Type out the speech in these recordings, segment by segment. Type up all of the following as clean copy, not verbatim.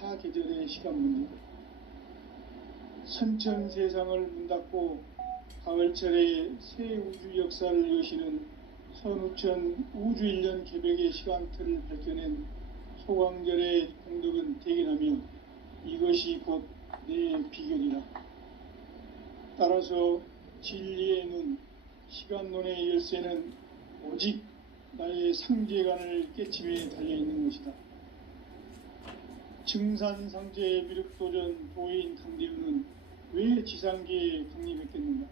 타 계절의 시간 문제. 선천 세상을 문 닫고 가을철에 새 우주 역사를 여시는 선우천 우주일년 개벽의 시간틀을 밝혀낸 소광절의 공덕은 대견하며 이것이 곧 내 비결이라. 따라서 진리의 눈, 시간론의 열쇠는 오직 나의 상제관을 깨침에 달려있는 것이다. 증산상제의 미륵도전 도인 강대우는 왜 지상계에 강림했겠는가?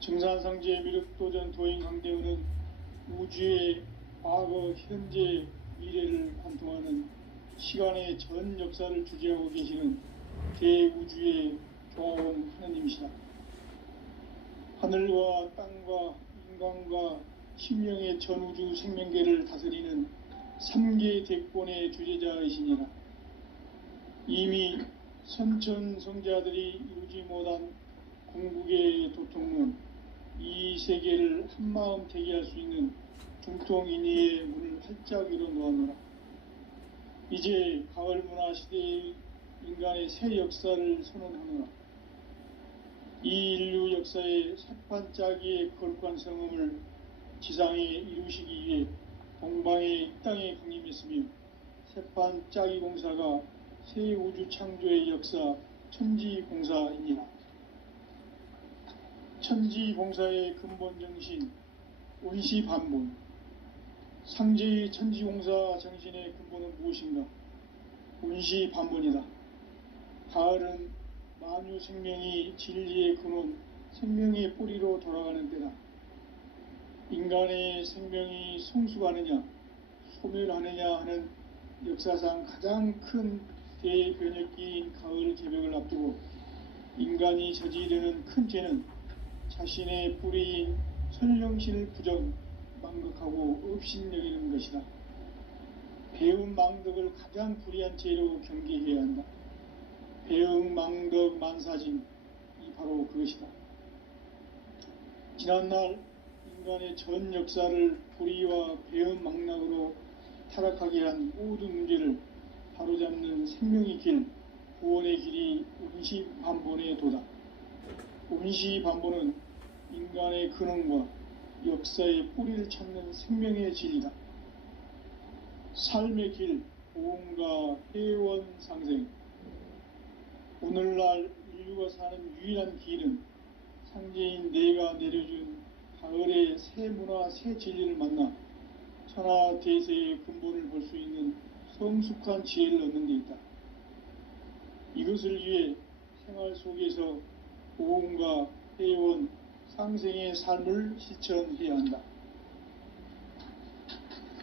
증산상제의 미륵도전 도인 강대우는 우주의 과거, 현재, 미래를 관통하는 시간의 전 역사를 주재하고 계시는 대우주의 조화원 하나님이시다. 하늘과 땅과 인간과 신명의 전우주 생명계를 다스리는 3계 대권의 주재자이시니라. 이미 선천성자들이 이루지 못한 궁극의 도통론, 이 세계를 한마음 대기할 수 있는 중통인의의 문을 활짝 열어놓았노라. 이제 가을 문화 시대의 인간의 새 역사를 선언하노라. 이 인류 역사의 새판짜기의 거룩한 성음을 지상에 이루시기 위해 동방의 이 땅에 강림했으며 새판짜기 공사가 새 우주 창조의 역사 천지공사이니라. 천지공사의 근본 정신 온시반본. 상제의 천지공사 정신의 근본은 무엇인가? 온시반본이다. 가을은 만유 생명이 진리의 근원, 생명의 뿌리로 돌아가는 때다. 인간의 생명이 성숙하느냐, 소멸하느냐 하는 역사상 가장 큰 대변혁기인 가을 개벽을 앞두고 인간이 저지르는 큰 죄는 자신의 뿌리인 선령신을 부정, 망극하고 업신여기는 것이다. 배움 망덕을 가장 불의한 죄로 경계해야 한다. 배움 망덕 만사짐이 바로 그것이다. 지난날 인간의 전 역사를 불의와 배움 망락으로 타락하게 한 모든 문제를 바로잡는 생명의 길, 구원의 길이 온시반본의 도다. 온시반본은 인간의 근원과 역사의 뿌리를 찾는 생명의 진리다. 삶의 길, 보험과 회원 상생. 오늘날 인류가 사는 유일한 길은 상제인 내가 내려준 가을의 새 문화, 새 진리를 만나 천하 대세의 근본을 볼 수 있는 성숙한 지혜를 얻는 데 있다. 이것을 위해 생활 속에서 보험과 회원, 상생의 삶을 실천해야 한다.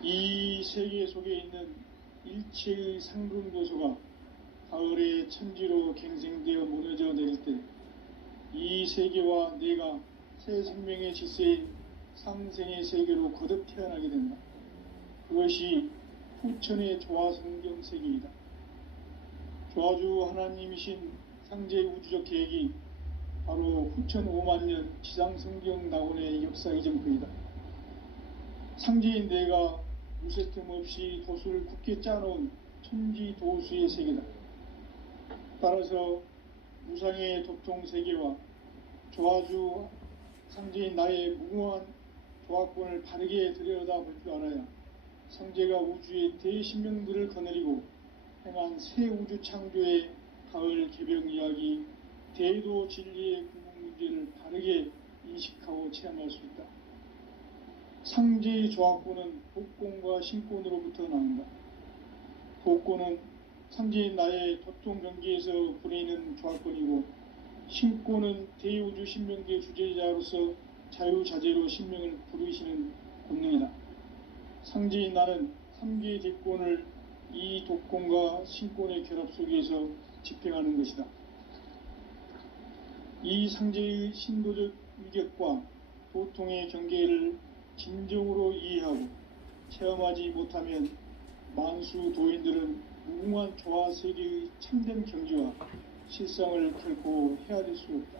이 세계 속에 있는 일체의 상금도소가 가을의 천지로 갱생되어 무너져 내릴 때 이 세계와 내가 새 생명의 질서인 상생의 세계로 거듭 태어나게 된다. 그것이 후천의 조화성경 세계이다. 조화주 하나님이신 상제의 우주적 계획이 바로 후천 5만년 지상성경 낙원의 역사 이전부이다. 상제인 내가 무쇠틈 없이 도수를 굳게 짜놓은 천지도수의 세계다. 따라서 무상의 도통 세계와 조화주 상제인 나의 무궁한 조화권을 바르게 들여다볼 줄 알아야 상제가 우주의 대신명들을 거느리고 행한 새 우주 창조의 가을 개벽 이야기, 대도 진리의 궁극 문제를 바르게 인식하고 체험할 수 있다. 상제의 조화권은 복권과 신권으로부터 나온다. 복권은 상제인 나의 도통 경계에서 부리는 조화권이고, 신권은 대우주 신명계 주제자로서 자유자재로 신명을 부르시는 권능이다. 상제인 나는 3개의 대권을 이 독권과 신권의 결합 속에서 집행하는 것이다. 이 상제의 신도적 위격과 도통의 경계를 진정으로 이해하고 체험하지 못하면 만수 도인들은 무궁한 조화세계의 참된 경지와 실상을 결코 헤아릴 수 없다.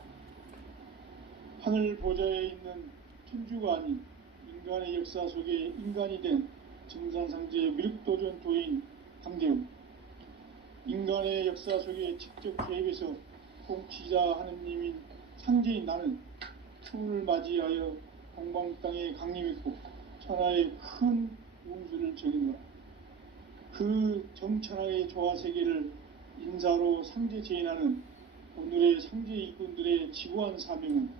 하늘 보좌에 있는 천주가 아닌 인간의 역사 속에 인간이 된 증산상제의 미륵도전 도인 강대우. 인간의 역사 속에 직접 개입해서 통치자 하느님인 상제인 나는 추운을 맞이하여 동방 땅에 강림했고 천하의 큰 운수를 정했노라. 그 정천하의 조화 세계를 인사로 상제 제인하는 오늘의 상제 일꾼들의 지구한 사명은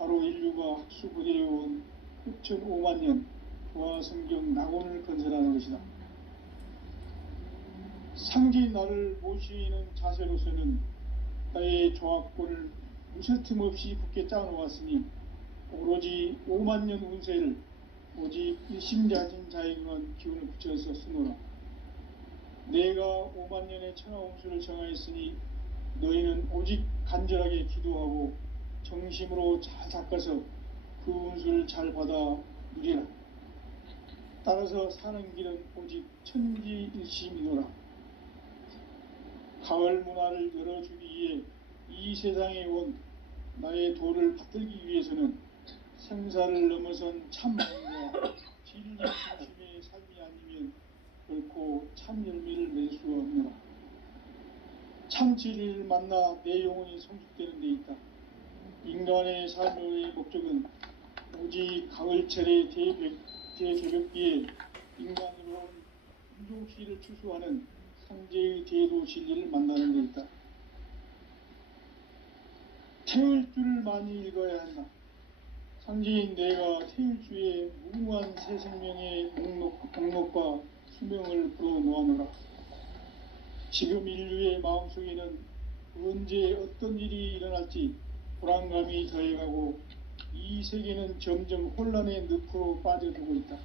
바로 인류가 학수고대해온 6,5만 년 조화 성경 낙원을 건설하는 것이다. 상제인 나를 모시는 자세로서는 나의 조합권을 무쇠틈 없이 굳게 짜놓았으니 오로지 5만 년 운세를 오직 일심자진 자에게만 기운을 붙여서 쓰노라. 내가 5만 년의 천하 운수를 정하였으니 너희는 오직 간절하게 기도하고 정심으로 잘 닦아서 그 운수를 잘 받아 누리라. 따라서 사는 길은 오직 천지일심이노라. 가을 문화를 열어주기 위해 이 세상에 온 나의 도를 받들기 위해서는 생사를 넘어선 참 마음과 진리 중심의 삶이 아니면 결코 참 열매를 맺을 수 없노라. 참 진리를 만나 내 영혼이 성숙되는 데 있다. 인간의 삶의 목적은 오직 가을철의 대개벽기에 인간으로 인종시를 추수하는 상제의 대도 진리를 만나는 데 있다. 태울 줄을 많이 읽어야 한다. 상제인 내가 태울 주의 무궁한 새 생명의 목록과 수명을 불어놓아노라. 지금 인류의 마음속에는 언제 어떤 일이 일어날지 불안감이 더해가고 이 세계는 점점 혼란의 늪으로 빠져들고 있다.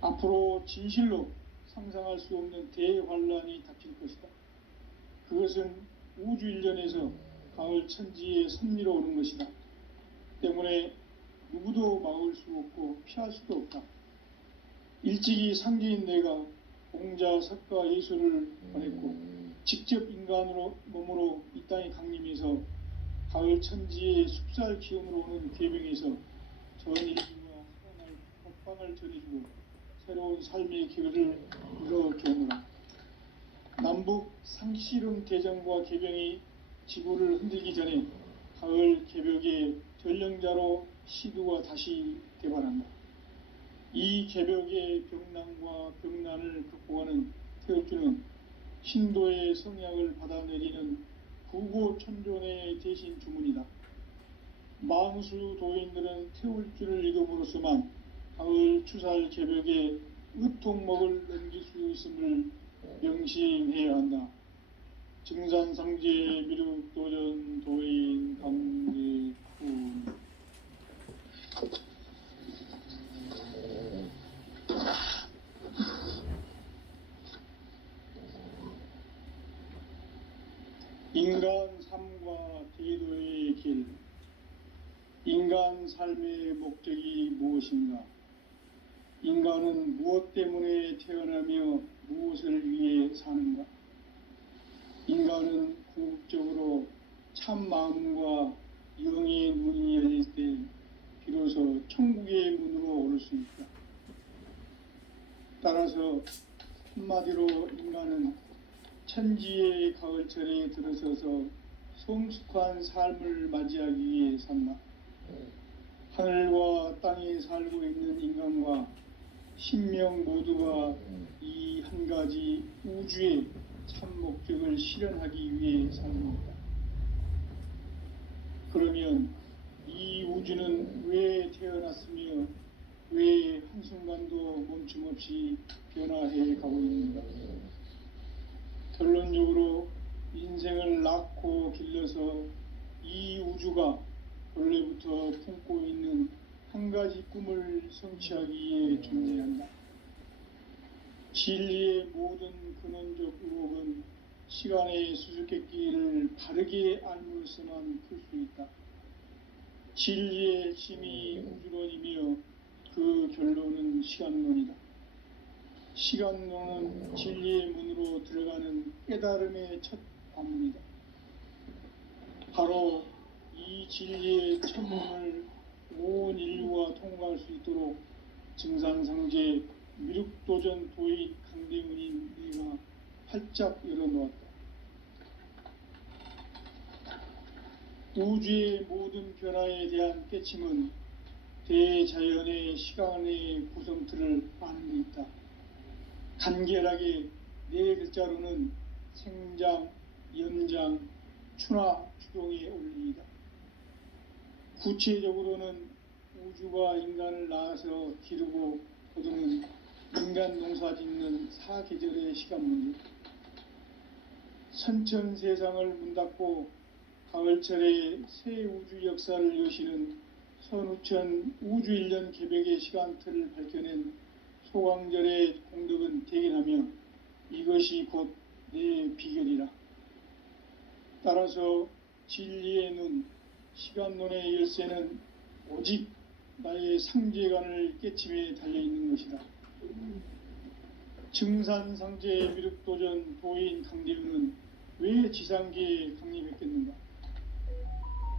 앞으로 진실로 상상할 수 없는 대환란이 닥칠 것이다. 그것은 우주 일련에서 가을 천지의 섭리로 오는 것이다. 때문에 누구도 막을 수 없고 피할 수도 없다. 일찍이 상제인 내가 공자, 석가, 예수를 보냈고 직접 인간으로 몸으로 이 땅에 강림해서 가을 천지의 숲살 기운으로 오는 계병에서 전 인류가 살아날 법방을 전해주고 새로운 삶의 기회를 이뤄주노라. 남북 상씨름 대전과 계병이 지구를 흔들기 전에 가을 개벽의 전령자로 시두가 다시 개발한다. 이 개벽의 병난과 병난을 극복하는 태울주는 신도의 성약을 받아내리는 부고천존의 대신 주문이다. 망수 도인들은 태울주를 읽음으로써만 가을 추살 개벽의 으통목을 넘길 수 있음을 명심해야 한다. 증산상제 미륵도전 도인 강제후. 인간 삶과 제도의 길. 인간 삶의 목적이 무엇인가? 인간은 무엇 때문에 태어나며 무엇을 위해 사는가? 인간은 궁극적으로 참 마음과 영의 문이 열릴 때 비로소 천국의 문으로 오를 수 있다. 따라서 한마디로 인간은 천지의 가을철에 들어서서 성숙한 삶을 맞이하기 위해 산다. 하늘과 땅에 살고 있는 인간과 신명 모두가 이 한 가지 우주의 참 목적을 실현하기 위해 삽니다. 그러면 이 우주는 왜 태어났으며 왜 한순간도 멈춤없이 변화해 가고 있는가? 결론적으로 인생을 낳고 길러서 이 우주가 원래부터 품고 있는 한 가지 꿈을 성취하기 위해 존재한다. 진리의 모든 근원적 의혹은 시간의 수수께끼를 바르게 알므로서만 풀 수 있다. 진리의 힘이 우주론이며 그 결론은 시간론이다. 시간론은 진리의 문으로 들어가는 깨달음의 첫 관문이다. 바로 이 진리의 첫 문을 온 인류가 통과할 수 있도록 증산상제 미륵도전 도인 강대문인 내가 활짝 열어놓았다. 우주의 모든 변화에 대한 깨침은 대자연의 시간의 구성틀을 아는 데 있다. 간결하게 네 글자로는 생장, 연장, 추나 추동의 원리이다. 구체적으로는 우주가 인간을 낳아서 기르고 거두는 인간 농사 짓는 사계절의 시간 문제, 선천 세상을 문 닫고 가을철에 새 우주 역사를 여시는 선우천 우주 1년 개벽의 시간틀을 밝혀낸 소강절의 공덕은 대견하며 이것이 곧 내 비결이라. 따라서 진리의 눈, 시간론의 열쇠는 오직 나의 상제관을 깨침에 달려있는 것이다. 증산상제 미륵도전 도인 강대우는 왜 지상계에 강림했겠는가?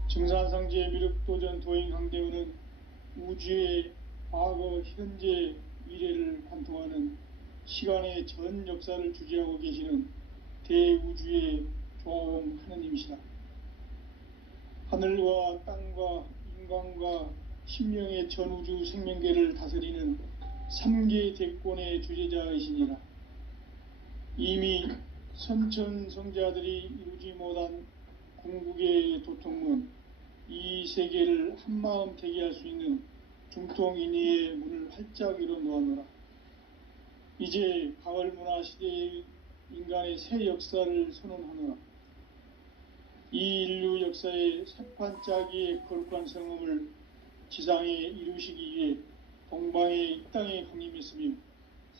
증산상제 미륵도전 도인 강대우는 우주의 과거, 현재, 미래를 관통하는 시간의 전 역사를 주재하고 계시는 대우주의 조화음 하느님이시다. 하늘과 땅과 인간과 심령의 전우주 생명계를 다스리는 3계 대권의 주재자이시니라. 이미 선천성자들이 이루지 못한 궁극의 도통문, 이 세계를 한마음 대기할 수 있는 중통인의의 문을 활짝 열어놓았노라. 이제 가을 문화 시대의 인간의 새 역사를 선언하노라. 이 인류 역사의 새판짜기의 거룩한 성음을 지상에 이루시기 위해 동방의 이 땅에 강림했으며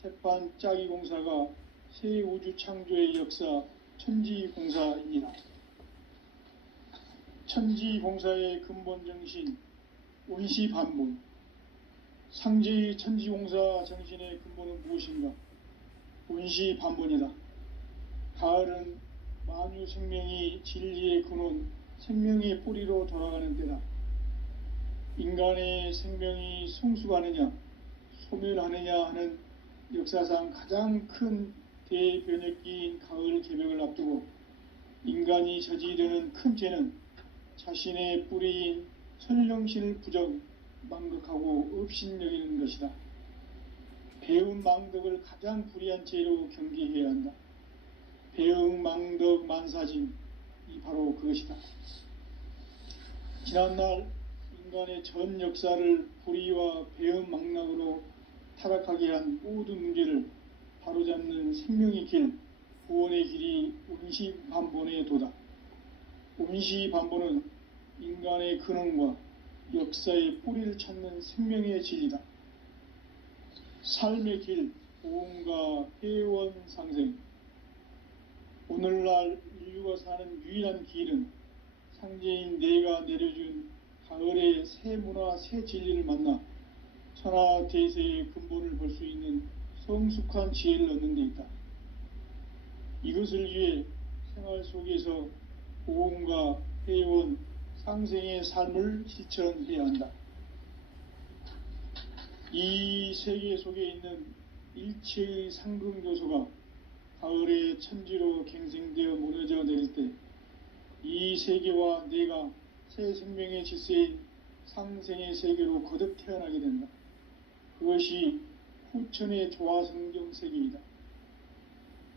새판짜기 공사가 새 우주 창조의 역사 천지공사이니라. 천지공사의 근본 정신 운시반본, 상제의 천지공사 정신의 근본은 무엇인가? 운시반본이다. 가을은 만유 생명이 진리의 근원, 생명의 뿌리로 돌아가는 때다. 인간의 생명이 성숙하느냐, 소멸하느냐 하는 역사상 가장 큰 대변혁기인 가을 개벽을 앞두고 인간이 저지르는 큰 죄는 자신의 뿌리인 설령신을 부정, 망극하고 업신여기는 것이다. 배운 망덕을 가장 불의한 죄로 경계해야 한다. 배응 망덕 만사진, 이 바로 그것이다. 지난날 인간의 전 역사를 불의와 배응 망락으로 타락하게 한 모든 문제를 바로잡는 생명의 길, 구원의 길이 운시반본의 도다. 운시반본은 인간의 근원과 역사의 뿌리를 찾는 생명의 진리다. 삶의 길, 보험과 회원 상생. 오늘날 인류가 사는 유일한 길은 상제인 내가 내려준 가을의 새 문화, 새 진리를 만나 천하대세의 근본을 볼 수 있는 성숙한 지혜를 얻는 데 있다. 이것을 위해 생활 속에서 보험과 회원, 상생의 삶을 실천해야 한다. 이 세계 속에 있는 일체의 상금 요소가 가을의 천지로 갱생되어 무너져 내릴 때 이 세계와 내가 새 생명의 질서인 상생의 세계로 거듭 태어나게 된다. 그것이 후천의 조화성경 세계이다.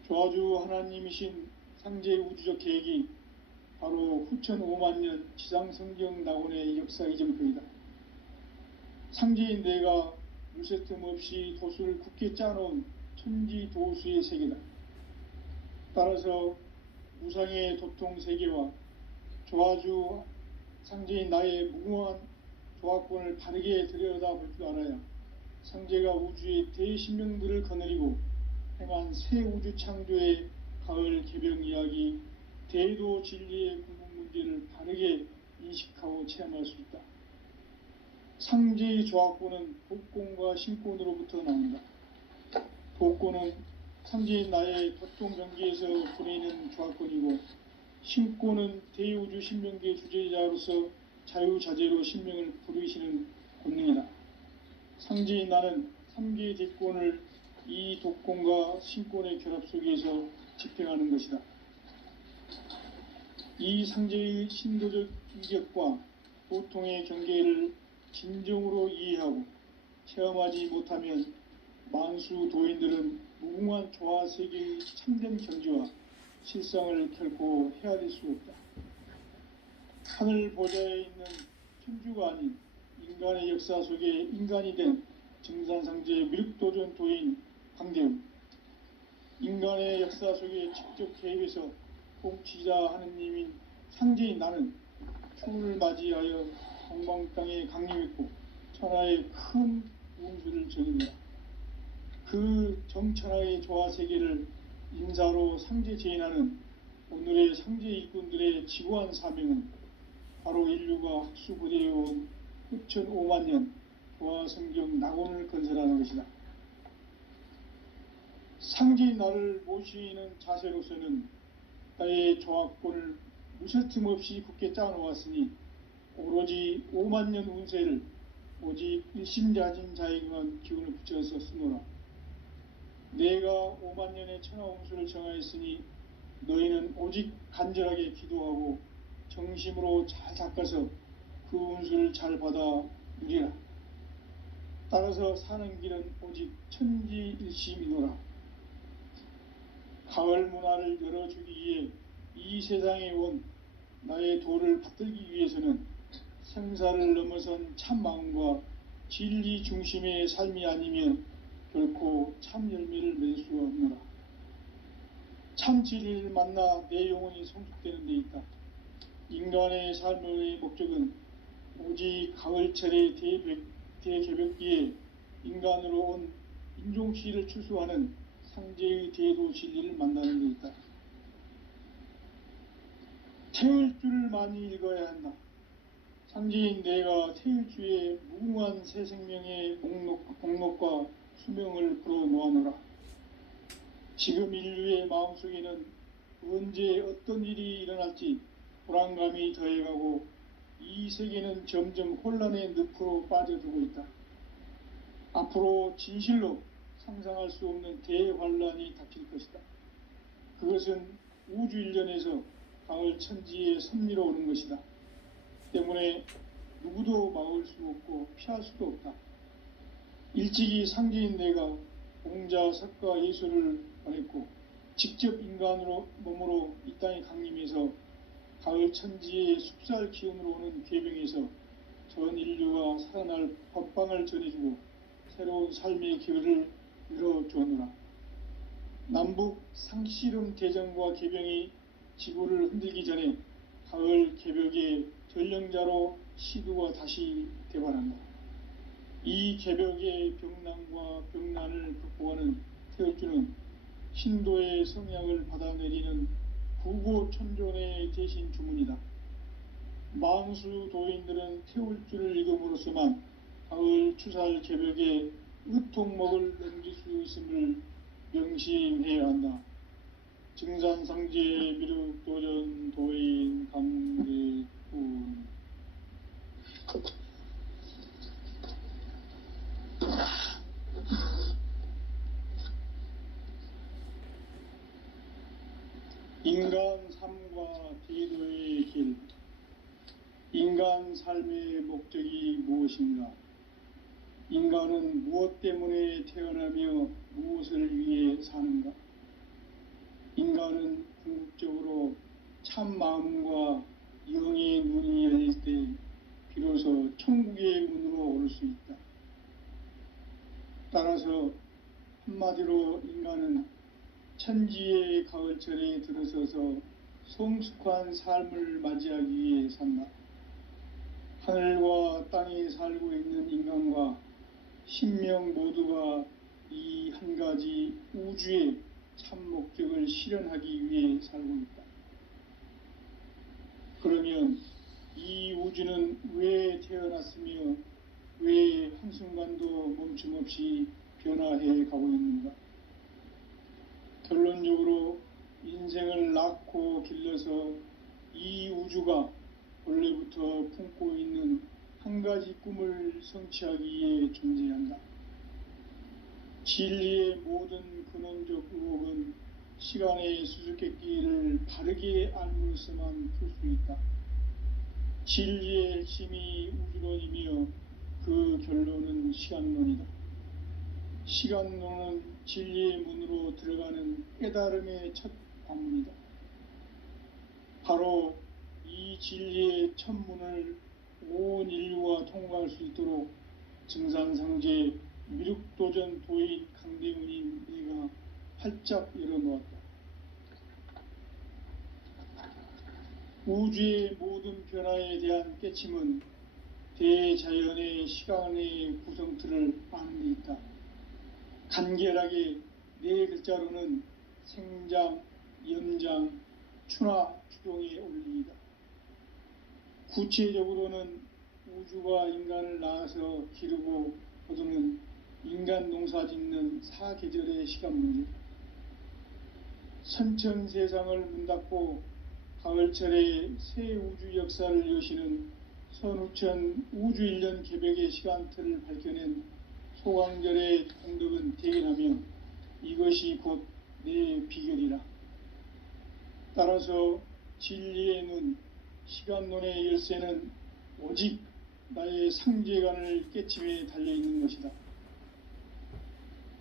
조화주 하나님이신 상제 우주적 계획이 바로 후천 5만년 지상성경 낙원의 역사 이정표이다. 상제인 내가 물새 틈 없이 도수를 굳게 짜놓은 천지도수의 세계다. 따라서 무상의 도통 세계와 조화주 상제인 나의 무궁한 조화권을 바르게 들여다볼 줄 알아야 상제가 우주의 대신명들을 거느리고 행한 새 우주 창조의 가을 개병 이야기, 대도 진리의 궁극 문제를 바르게 인식하고 체험할 수 있다. 상제의 조화권은 복권과 신권으로부터 나온다. 복권은 상제인 나의 도통 경계에서 보내는 조화권이고, 신권은 대우주 신명계 주제자로서 자유자재로 신명을 부르시는 권능이다. 상제인 나는 3개의 대권을 이 독권과 신권의 결합 속에서 집행하는 것이다. 이 상제의 신도적 위력과 고통의 경계를 진정으로 이해하고 체험하지 못하면 만수 도인들은 무궁한 조화 세계의 참된 경지와 실상을 결코 헤아릴 수 없다. 하늘 보좌에 있는 천주가 아닌 인간의 역사 속에 인간이 된 증산상제 미륵도전 도인 강대훈, 인간의 역사 속에 직접 개입해서 통치자 하느님인 상제인 나는 추운을 맞이하여 동방 땅에 강림했고 천하의 큰 운수를 전했다. 그 정천하의 조화 세계를 인사로 상제 제인하는 오늘의 상제 일꾼들의 지고한 사명은 바로 인류가 학수고대해온 흡천 5만 년 조화 성경 낙원을 건설하는 것이다. 상제인 나를 모시는 자세로서는 나의 조합권을 무설틈 없이 굳게 짜놓았으니 오로지 5만 년 운세를 오직 일심자진 자에게만 기운을 붙여서 쓰노라. 내가 5만 년의 천하 운수를 정하였으니 너희는 오직 간절하게 기도하고 정심으로 잘 닦아서 그 운수를 잘 받아 누리라. 따라서 사는 길은 오직 천지일심이노라. 가을 문화를 열어주기 위해 이 세상에 온 나의 도를 받들기 위해서는 생사를 넘어선 참 마음과 진리 중심의 삶이 아니면 결코 참 열매를 맺을 수가 없노라. 참 진리를 만나 내 영혼이 성숙되는 데 있다. 인간의 삶의 목적은 오직 가을철의 대개벽기에 인간으로 온 인종시를 추수하는 상제의 대도 진리를 만나는 데 있다. 태을주를 많이 읽어야 한다. 상제인 내가 태을주의 무궁한 새 생명의 목록과 수명을 풀어놓아노라. 지금 인류의 마음속에는 언제 어떤 일이 일어날지 불안감이 더해가고 이 세계는 점점 혼란의 늪으로 빠져들고 있다. 앞으로 진실로 상상할 수 없는 대환란이 닥칠 것이다. 그것은 우주 일련에서 가을 천지의 섭리로 오는 것이다. 때문에 누구도 막을 수 없고 피할 수도 없다. 일찍이 상제인 내가 공자, 석가, 예수를 보냈고 직접 인간으로 몸으로 이 땅에 강림해서 가을 천지의 숲살 기운으로 오는 괴병에서 전 인류가 살아날 법방을 전해주고 새로운 삶의 기회를 열어주었노라. 남북 상씨름 대전과 개병이 지구를 흔들기 전에 가을 개벽의 전령자로 시두가 다시 대발한다. 이 개벽의 병난과 병난을 극복하는 태을주는 신도의 성향을 받아내리는 구고천존의 대신 주문이다. 만수 도인들은 태울주를 읽음으로써만 가을 추살 개벽의 의통목을 넘길 수 있음을 명심해야 한다. 증산상제 미륵도전 도인 강대훈. 인간 삶과 대도의 길. 인간 삶의 목적이 무엇인가? 인간은 무엇 때문에 태어나며 무엇을 위해 사는가? 인간은 궁극적으로 참 마음과 영의 눈이 열릴 때 비로소 천국의 문으로 오를 수 있다. 따라서 한마디로 인간은 천지의 가을철에 들어서서 성숙한 삶을 맞이하기 위해 산다. 하늘과 땅에 살고 있는 인간과 신명 모두가 이 한 가지 우주의 참 목적을 실현하기 위해 살고 있다. 그러면 이 우주는 왜 태어났으며 왜 한순간도 멈춤없이 변화해 가고 있는가? 결론적으로 인생을 낳고 길러서 이 우주가 원래부터 품고 있는 한 가지 꿈을 성취하기 위해 존재한다. 진리의 모든 근원적 의혹은 시간의 수수께끼를 바르게 알므로써만 풀 수 있다. 진리의 핵심이 우주론이며 그 결론은 시간론이다. 시간론은 진리의 문으로 들어가는 깨달음의 첫 관문이다. 바로 이 진리의 첫 문을 온 인류가 통과할 수 있도록 증산상제 미륵도전 도인 강대훈인 내가 활짝 열어놓았다. 우주의 모든 변화에 대한 깨침은 대자연의 시간의 구성틀을 아는 데 있다. 간결하게 네 글자로는 생장, 연장, 추나 추종의 원리이다. 구체적으로는 우주가 인간을 낳아서 기르고 거두는 인간 농사 짓는 사계절의 시간 문제, 선천 세상을 문 닫고 가을철에 새 우주 역사를 여시는 선우천 우주 1년 개벽의 시간틀을 밝혀낸 소강절의 공덕은 대견하며 이것이 곧 내 비결이라. 따라서 진리의 눈, 시간론의 열쇠는 오직 나의 상제관을 깨침에 달려있는 것이다.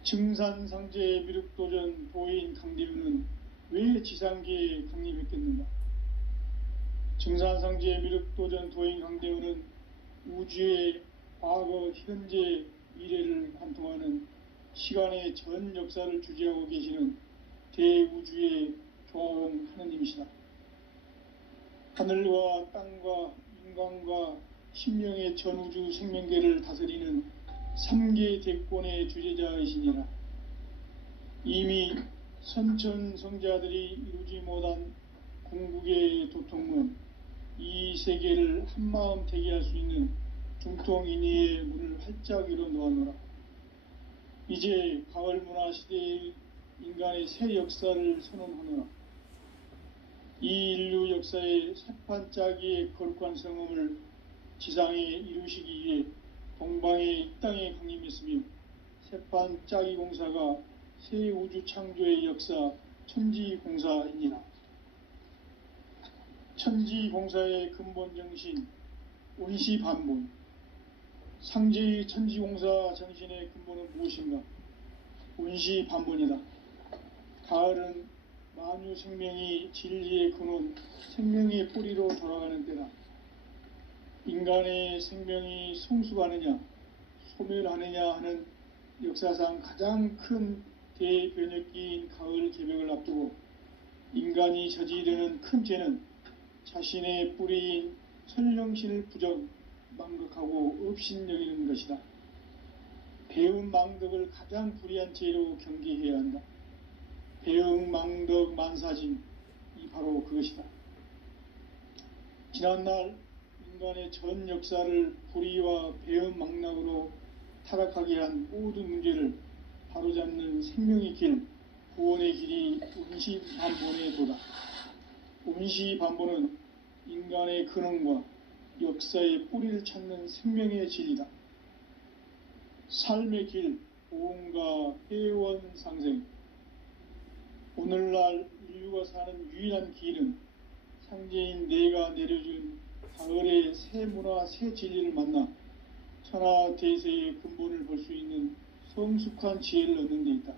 증산상제의 미륵도전 도인 강대훈은 왜 지상계에 강림했겠는가? 증산상제의 미륵도전 도인 강대훈은 우주의 과거, 현재, 미래를 관통하는 시간의 전 역사를 주재하고 계시는 대우주의 조화원 하느님이시다. 하늘과 땅과 인간과 신명의 전우주 생명계를 다스리는 3계 대권의 주재자이시니라. 이미 선천성자들이 이루지 못한 궁극의 도통은 이 세계를 한마음 되게 할 수 있는 중통인의의 문을 활짝 열어놓아노라. 이제 가을 문화 시대의 인간의 새 역사를 선언하노라. 이 인류 역사의 새판짜기의 거룩한 성음을 지상에 이루시기 위해 동방의 이 땅에 강림했으며 새판짜기 공사가 새 우주 창조의 역사 천지공사이니라. 천지공사의 근본 정신 온시반본, 상제의 천지공사 정신의 근본은 무엇인가? 온시반본이다. 가을은 만유 생명이 진리의 근원, 생명의 뿌리로 돌아가는 때다. 인간의 생명이 성숙하느냐, 소멸하느냐 하는 역사상 가장 큰 대변혁기인 가을 개벽을 앞두고 인간이 저지르는 큰 죄는 자신의 뿌리인 설령신을 부정, 망극하고 업신여기는 것이다. 배움 망덕을 가장 불의한 죄로 경계해야 한다. 배움 망덕 만사짐이 바로 그것이다. 지난날 인간의 전 역사를 불의와 배움 망락으로 타락하게 한 모든 문제를 바로잡는 생명의 길, 구원의 길이 온시반본의 도다. 온시반본은 인간의 근원과 역사의 뿌리를 찾는 생명의 진리다. 삶의 길, 보험과 회원 상생. 오늘날 인류가 사는 유일한 길은 상제인 내가 내려준 가을의 새 문화, 새 진리를 만나 천하 대세의 근본을 볼 수 있는 성숙한 지혜를 얻는 데 있다.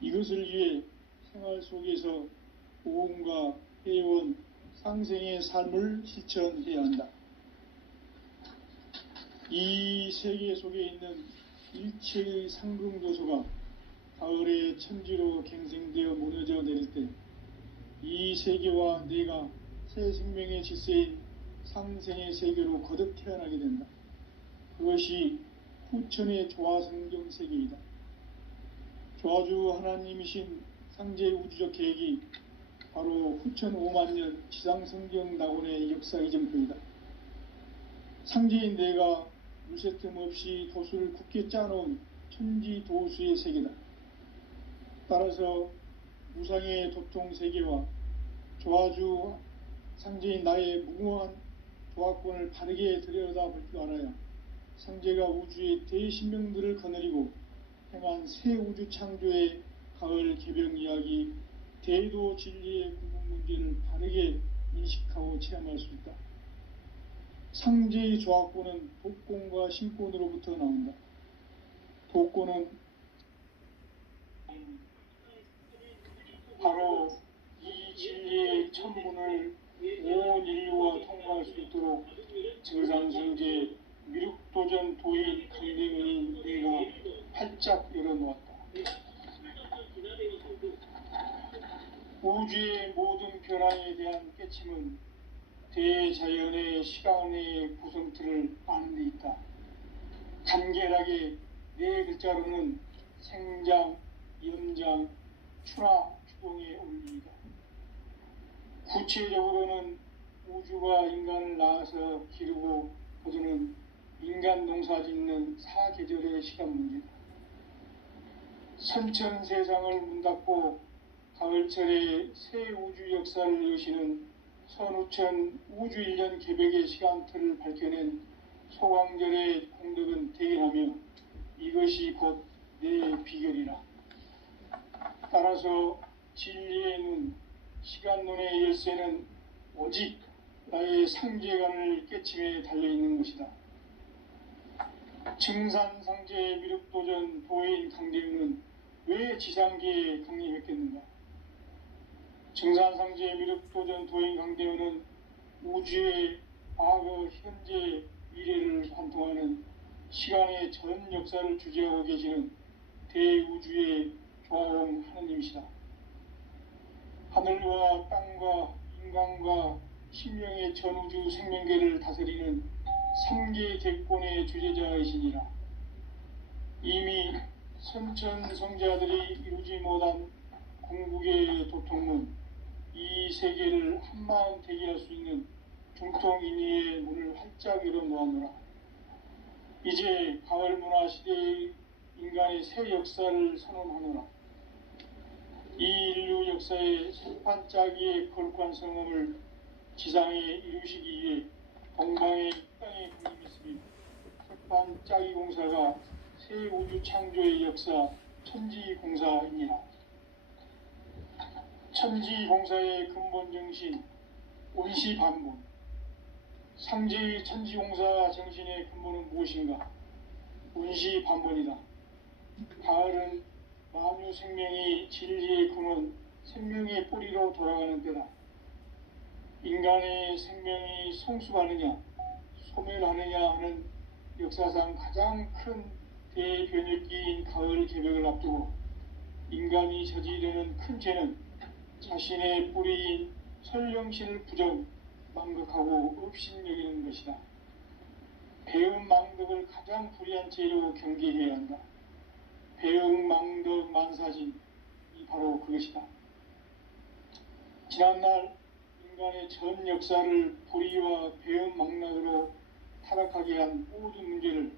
이것을 위해 생활 속에서 보험과 회원, 상생의 삶을 실천해야 한다. 이 세계 속에 있는 일체의 상금도소가 가을의 천지로 갱생되어 무너져 내릴 때 이 세계와 내가 새 생명의 질서인 상생의 세계로 거듭 태어나게 된다. 그것이 후천의 조화성경 세계이다. 조화주 하나님이신 상제의 우주적 계획이 바로 후천 5만년 지상성경 낙원의 역사 이정표이다. 상제인 내가 물새 틈 없이 도수를 굳게 짜놓은 천지도수의 세계다. 따라서 무상의 도통 세계와 조화주 상제인 나의 무궁한 조화권을 바르게 들여다볼 줄 알아야 상제가 우주의 대신명들을 거느리고 행한 새 우주 창조의 가을 개병 이야기, 대도 진리의 근본 문제를 바르게 인식하고 체험할 수 있다. 상제의 조합구는 독권과 신권으로부터 나온다. 독권은 바로 이 진리의 천문을 온 인류가 통과할 수 있도록 증산성제 미륵도전 도인 강대문인 내가 활짝 열어놓았다. 우주의 모든 변화에 대한 깨침은 대자연의 시간의 구성틀을 아는 데 있다. 간결하게 네 글자로는 생장, 염장, 추나 추동의 원리이다. 구체적으로는 우주가 인간을 낳아서 기르고 거두는 인간 농사 짓는 사계절의 시간 문제다. 선천 세상을 문닫고 가을철에 새 우주 역사를 여시는 선우천 우주 1년 개백의 시간틀을 밝혀낸 소강절의 공덕은 대견하며 이것이 곧 내 비결이라. 따라서 진리의 눈, 시간론의 열쇠는 오직 나의 상제관을 깨침에 달려있는 것이다. 증산상제 미륵도전 도인 강대윤은 왜 지상계에 강림했겠는가? 증산상제 미륵도전 도인 강대윤은 우주의 과거, 현재, 미래를 관통하는 시간의 전 역사를 주재하고 계시는 대우주의 조화원 하느님이시다. 하늘과 땅과 인간과 신명의 전우주 생명계를 다스리는 삼계 객권의 주재자이시니라. 이미 선천성자들이 이루지 못한 궁극의 도통문, 이 세계를 한마음 대기할 수 있는 중통인의의 문을 활짝 열어놓았노라. 이제 가을문화 시대의 인간의 새 역사를 선언하노라. 이 인류 역사의 새판짜기의 거룩한 성험을 지상에 이루시기 위해 동방의 땅에 군림했으니 새판짜기 공사가 새 우주 창조의 역사 천지공사입니다. 천지공사의 근본 정신 온시반본. 상제의 천지공사 정신의 근본은 무엇인가? 온시반본이다. 가을은 만유 생명이 진리의 근원, 생명의 뿌리로 돌아가는 때다. 인간의 생명이 성숙하느냐, 소멸하느냐 하는 역사상 가장 큰 대변혁기인 가을 개벽을 앞두고 인간이 저지르는 큰 죄는 자신의 뿌리인 설령신을 부정, 망극하고 업신여기는 것이다. 배음 망덕을 가장 불의한 죄로 경계해야 한다. 배음 망덕 만사진이 바로 그것이다. 지난날 인간의 전 역사를 불의와 배음 망락으로 타락하게 한 모든 문제를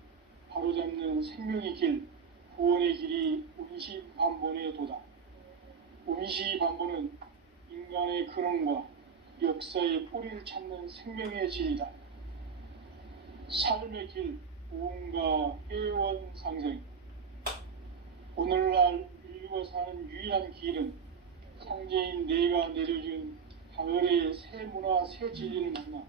바로잡는 생명의 길, 구원의 길이 온시반본의 도다. 온시반본은 인간의 근원과 역사의 뿌리를 찾는 생명의 진리다. 삶의 길, 무언가 회원 상생. 오늘날 인류가 사는 유일한 길은 상제인 내가 내려준 가을의 새 문화, 새 진리를 만나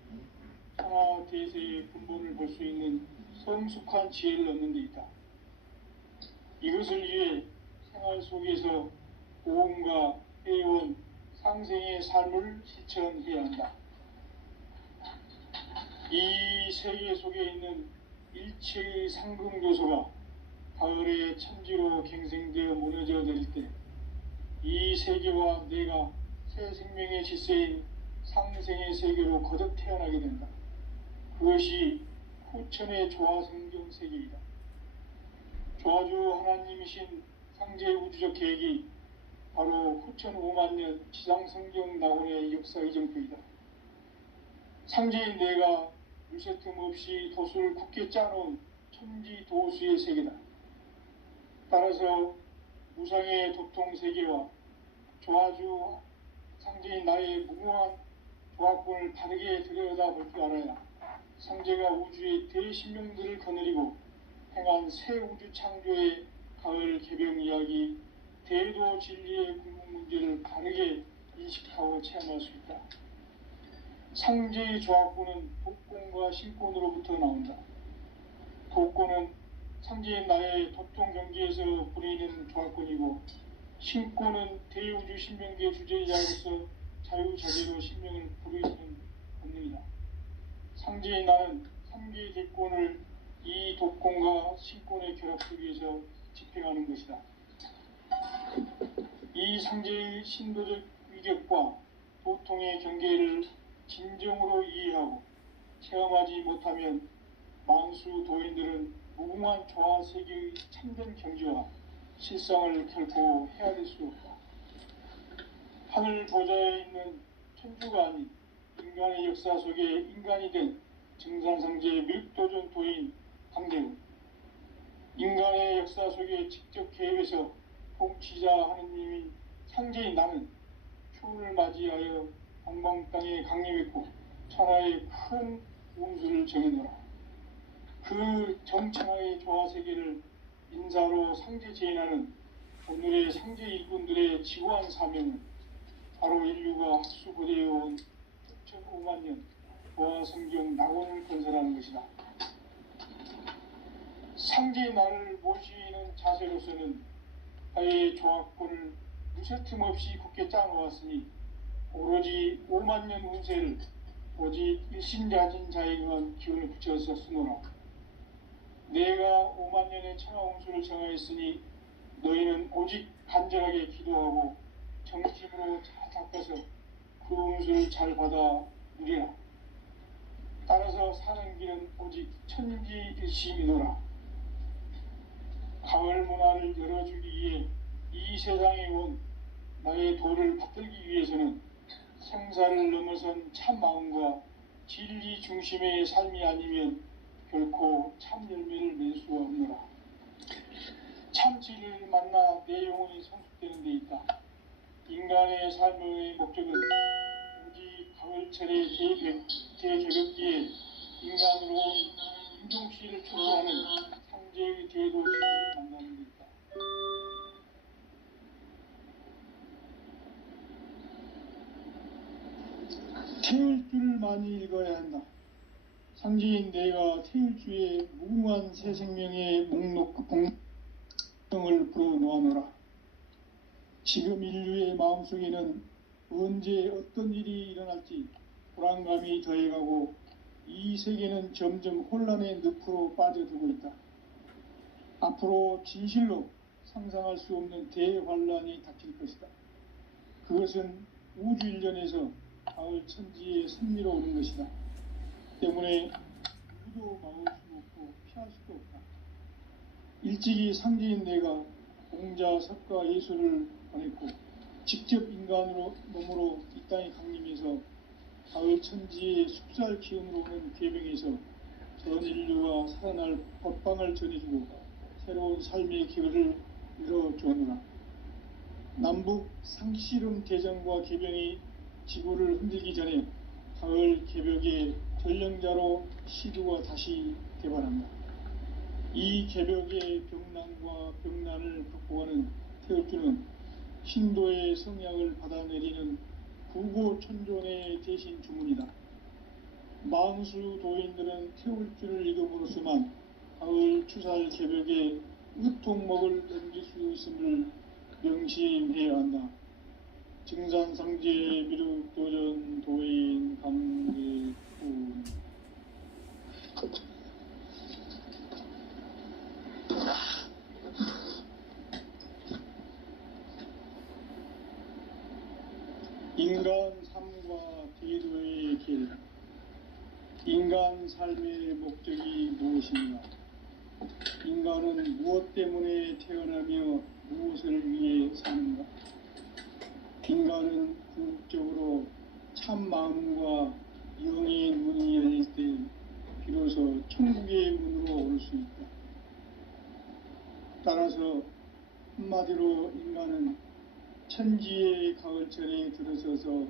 천하 대세의 근본을 볼 수 있는 성숙한 지혜를 얻는 데 있다. 이것을 위해 생활 속에서 보험과 회원, 상생의 삶을 실천해야 한다. 이 세계 속에 있는 일체의 상금 요소가 가을의 천지로 갱생되어 무너져 내릴 때 이 세계와 내가 새 생명의 질서인 상생의 세계로 거듭 태어나게 된다. 그것이 후천의 조화성경 세계이다. 조화주 하나님이신 상제 우주적 계획이 바로 후천 5만년 지상성경 낙원의 역사 이정표이다. 상제인 내가 물새 틈 없이 도수를 굳게 짜놓은 천지 도수의 세계다. 따라서 무상의 도통 세계와 조화주 상제인 나의 무궁한 조합권을 바르게 들여다볼 줄 알아야 상제가 우주의 대신명들을 거느리고 행한 새 우주 창조의 가을 개병 이야기, 대도 진리의 궁극 문제를 바르게 인식하고 체험할 수 있다. 상제의 조합구는 독권과 신권으로부터 나온다. 독권은 상제인 나의 도통 경지에서 부리는 조합권이고, 신권은 대우주 신명계 주제자로서 자유자재로 신명을 부르시는 본능이다. 상제인 나는 3개의 대권을 이 독권과 신권의 결합 속에서 집행하는 것이다. 이 상제의 신도적 위격과 도통의 경계를 진정으로 이해하고 체험하지 못하면 만수 도인들은 무궁한 조화 세계의 참된 경지와 실상을 결코 헤아릴 수 없다. 하늘 보좌에 있는 천주가 아닌 인간의 역사 속에 인간이 된 증산상제의 밀도전 도인 강대우, 인간의 역사 속에 직접 개입해서 통치자 하느님인 상제인 나는 추운을 맞이하여 동방 땅에 강림했고 천하의 큰 운수를 정해놓으라. 그 정천하의 조화세계를 인사로 상제 제인하는 오늘의 상제 일꾼들의 지고한 사명은 바로 인류가 학수고대해온 6,5만 년 보아성경 낙원을 건설하는 것이다. 상제의 나를 모시는 자세로서는 하의 조합권을 무쇠틈 없이 굳게 짜놓았으니 오로지 5만 년 운세를 오직 일심자진 자에게만 기운을 붙여서 쓰노라. 내가 5만 년의 천하 운수를 정하였으니 너희는 오직 간절하게 기도하고 정심으로 잘 닦아서 그 운수를 잘 받아 누리라. 따라서 사는 길은 오직 천지일심이노라. 가을 문화를 열어주기 위해 이 세상에 온 나의 도를 받들기 위해서는 생사를 넘어선 참 마음과 진리 중심의 삶이 아니면 결코 참 열매를 맺을 수가 없노라. 참 진리를 만나 내 영혼이 성숙되는 데 있다. 인간의 삶의 목적은 오직 가을철의 대개벽기에 인간으로 온 인종씨를 초소하는 상제의 대도 진리를 만나는 데 있다. 태울 줄을 많이 읽어야 한다. 상제인 내가 태울 주의 무궁한 새 생명의 공명을 불어놓아노라. 지금 인류의 마음속에는 언제 어떤 일이 일어날지 불안감이 더해가고 이 세계는 점점 혼란의 늪으로 빠져들고 있다. 앞으로 진실로 상상할 수 없는 대환란이 닥칠 것이다. 그것은 우주 일련에서 가을 천지의 섭리로 오는 것이다. 때문에 누구도 막을 수 없고 피할 수도 없다. 일찍이 상제인 내가 공자, 석가, 예수를 보냈고 직접 인간으로 몸으로 이 땅에 강림해서 가을 천지의 숲살 기운으로 오는 괴병에서 전 인류가 살아날 법방을 전해주고 새로운 삶의 기회를 이뤄주느라. 남북 상씨름 대전과 개병이 지구를 흔들기 전에 가을 개벽의 전령자로 시두가 다시 개발한다. 이 개벽의 병난과 병난을 극복하는 태울주는 신도의 성약을 받아내리는 구고천존의 대신 주문이다. 만수 도인들은 태울주를 읽음으로써만 가을 추살 개벽의 으통목을 넘길 수 있음을 명심해야 한다. 증산상제 미륵도전 도인 강대훈. 인간 삶과 대도의 길. 인간 삶의 목적이 무엇인가? 인간은 무엇 때문에 태어나며 무엇을 위해 사는가? 인간은 궁극적으로 참 마음과 영의 문이 열릴 때 비로소 천국의 문으로 올 수 있다. 따라서 한마디로 인간은 천지의 가을철에 들어서서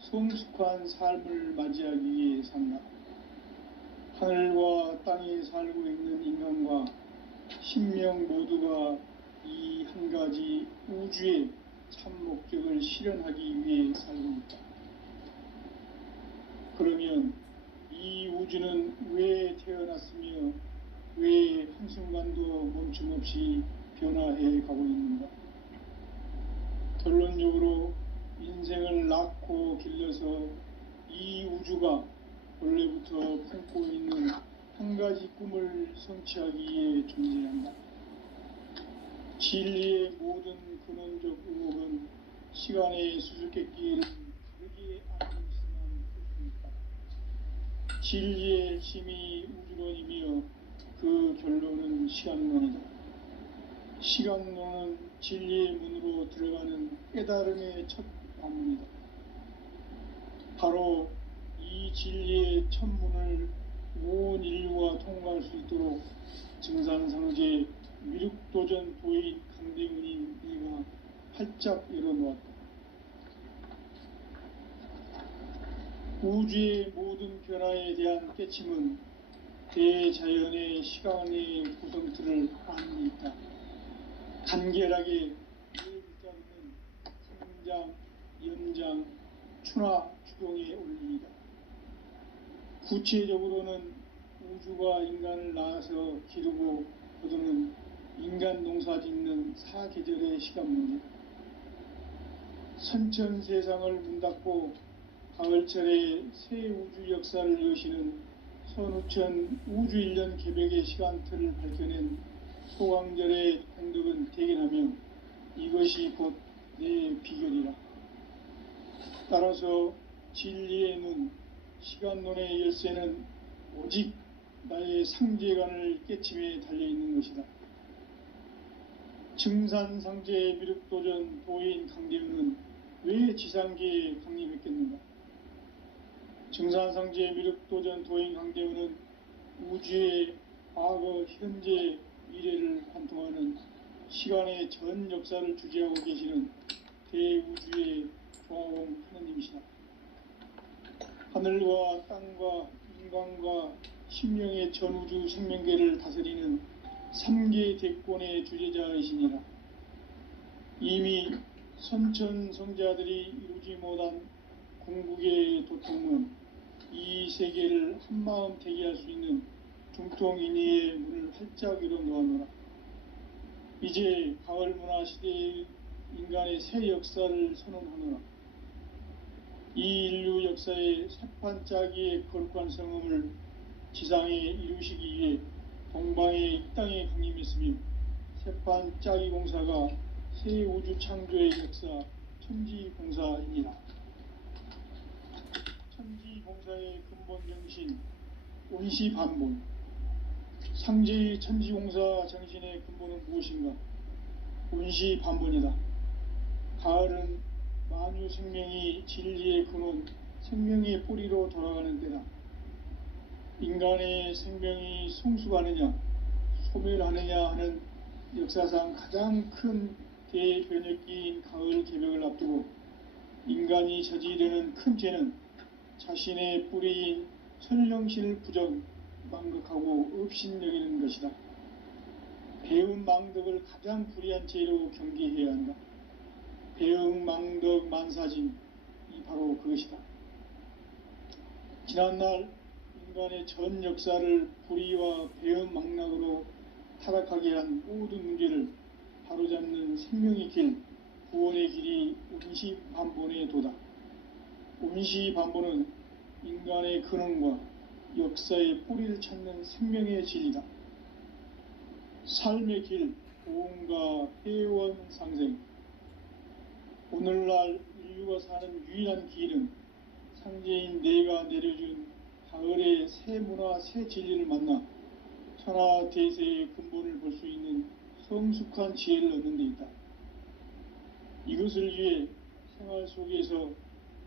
성숙한 삶을 맞이하기 위해 산다. 하늘과 땅에 살고 있는 인간과 신명 모두가 이 한 가지 우주의 참 목적을 실현하기 위해 살고 있다. 그러면 이 우주는 왜 태어났으며 왜 한순간도 멈춤없이 변화해 가고 있는가? 결론적으로 인생을 낳고 길러서 이 우주가 원래부터 품고 있는 한 가지 꿈을 성취하기 위해 존재한다. 진리의 모든 근원적 의혹은 시간의 수수께끼를 다르게 알고 있으면 풀 수 있다. 진리의 핵심이 우주론이며 그 결론은 시간론이다. 시간론은 진리의 문으로 들어가는 깨달음의 첫 방문이다. 바로 이 진리의 첫 문을 온 인류가 통과할 수 있도록 증산상제 미륵도전 도인 강대문인 이가 활짝 열어놓았다. 우주의 모든 변화에 대한 깨침은 대자연의 시간의 구성틀을 아는 데 있다. 간결하게 네 글자로는 성장, 연장, 추나 추동의 원리이다. 구체적으로는 우주가 인간을 낳아서 기르고 거두는 인간 농사 짓는 사계절의 시간 문제다. 선천 세상을 문 닫고 가을철에 새 우주 역사를 여시는 선우천 우주 1년 개백의 시간틀을 밝혀낸 소강절의 행덕은 대견하며 이것이 곧 내 비결이라. 따라서 진리의 눈, 시간론의 열쇠는 오직 나의 상제관을 깨침에 달려있는 것이다. 증산상제 미륵도전 도인 강대훈은 왜 지상계에 강림했겠는가? 증산상제 미륵도전 도인 강대훈은 우주의 과거, 현재, 미래를 관통하는 시간의 전 역사를 주재하고 계시는 대우주의 조화공 하느님이시다. 하늘과 땅과 인간과 심령의 전우주 생명계를 다스리는 3계 대권의 주재자이시니라. 이미 선천성자들이 이루지 못한 궁극의 도통은 이 세계를 한마음 되게 할 수 있는 중통인의의 문을 활짝 열어놓아노라. 이제 가을문화 시대의 인간의 새 역사를 선언하노라. 이 인류 역사의 새판짜기의 거룩한 성음을 지상에 이루시기 위해 동방의 이 땅에 강림했으며 새판짜기 공사가 새 우주 창조의 역사 천지공사이니라. 천지공사의 근본 정신 온시반본. 상제의 천지공사 정신의 근본은 무엇인가? 온시반본이다. 가을은 만유 생명이 진리의 근원, 생명의 뿌리로 돌아가는 때다. 인간의 생명이 성숙하느냐, 소멸하느냐 하는 역사상 가장 큰 대변혁기인 가을 개벽을 앞두고 인간이 저지르는 큰 죄는 자신의 뿌리인 천령신을 부정, 망극하고 업신여기는 것이다. 배운 망덕을 가장 불의한 죄로 경계해야 한다. 배응 망덕 만사짐이 바로 그것이다. 지난날 인간의 전 역사를 불의와 배응 망락으로 타락하게 한 모든 문제를 바로잡는 생명의 길, 구원의 길이 온시반본의 도다. 온시반본은 인간의 근원과 역사의 뿌리를 찾는 생명의 진리다. 삶의 길, 보험과 회원 상생. 오늘날 인류가 사는 유일한 길은 상제인 내가 내려준 가을의 새 문화, 새 진리를 만나 천하 대세의 근본을 볼 수 있는 성숙한 지혜를 얻는 데 있다. 이것을 위해 생활 속에서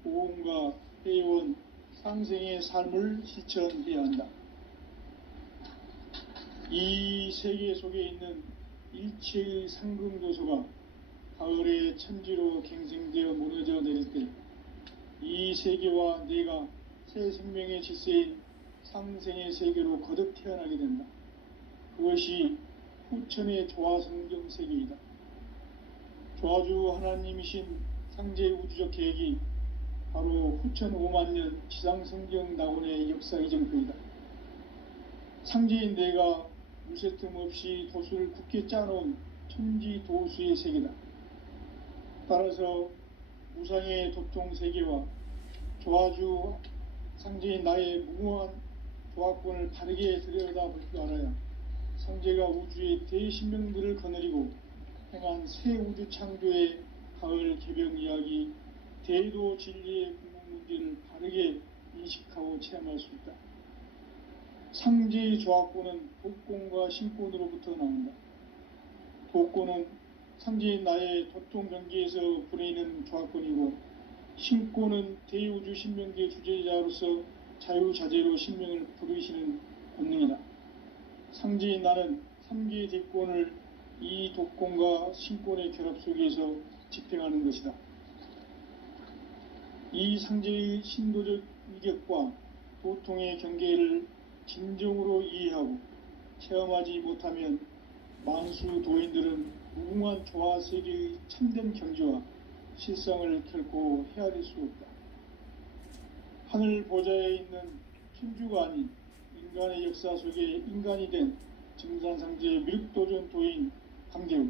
보험과 회원, 상생의 삶을 실천해야 한다. 이 세계 속에 있는 일체의 상금도소가 가을의 천지로 갱생되어 무너져 내릴 때 이 세계와 내가 새 생명의 질서인 상생의 세계로 거듭 태어나게 된다. 그것이 후천의 조화성경 세계이다. 조아주 하나님이신 상제 우주적 계획이 바로 후천 5만 년 지상성경 낙원의 역사 이정표이다. 상제인 내가 무쇠틈 없이 도수를 굳게 짜놓은 천지 도수의 세계다. 따라서 무상의 도통 세계와 조아주 상제인 나의 무모한 조합권을 바르게 들여다볼 줄 알아야 상제가 우주의 대신명들을 거느리고 행한 새 우주 창조의 가을 개병 이야기, 대도 진리의 궁극 문제를 바르게 인식하고 체험할 수 있다. 상제의 조합권은 독권과 신권으로부터 나온다. 독권은 상제인 나의 도통 경계에서 부리는 조합권이고, 신권은 대우주 신명계 주제자로서 자유자재로 신명을 부르시는 권능이다. 상제인 나는 3개의 대권을 이 독권과 신권의 결합 속에서 집행하는 것이다. 이 상제의 신도적 위격과 도통의 경계를 진정으로 이해하고 체험하지 못하면 만수 도인들은 무궁한 조화 세계의 참된 경지와 실상을 결코 헤아릴 수 없다. 하늘 보좌에 있는 천주가 아닌 인간의 역사 속에 인간이 된 증산상제의 미륵도전 도인 강대우,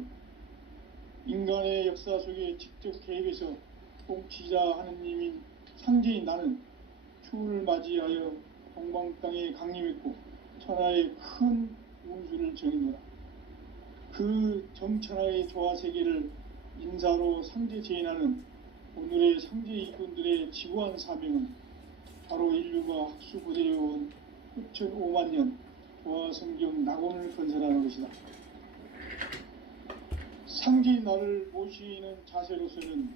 인간의 역사 속에 직접 개입해서 통치자 하느님인 상제인 나는 추운을 맞이하여 동방 땅에 강림했고 천하의 큰 운수를 정의노라. 그 정천하의 조화 세계를 인사로 상제 제인하는 오늘의 상제 이꾼들의 지구한 사명은 바로 인류가 학수고대해온 후천 5만 년 조화 성경 낙원을 건설하는 것이다. 상제인 나를 모시는 자세로서는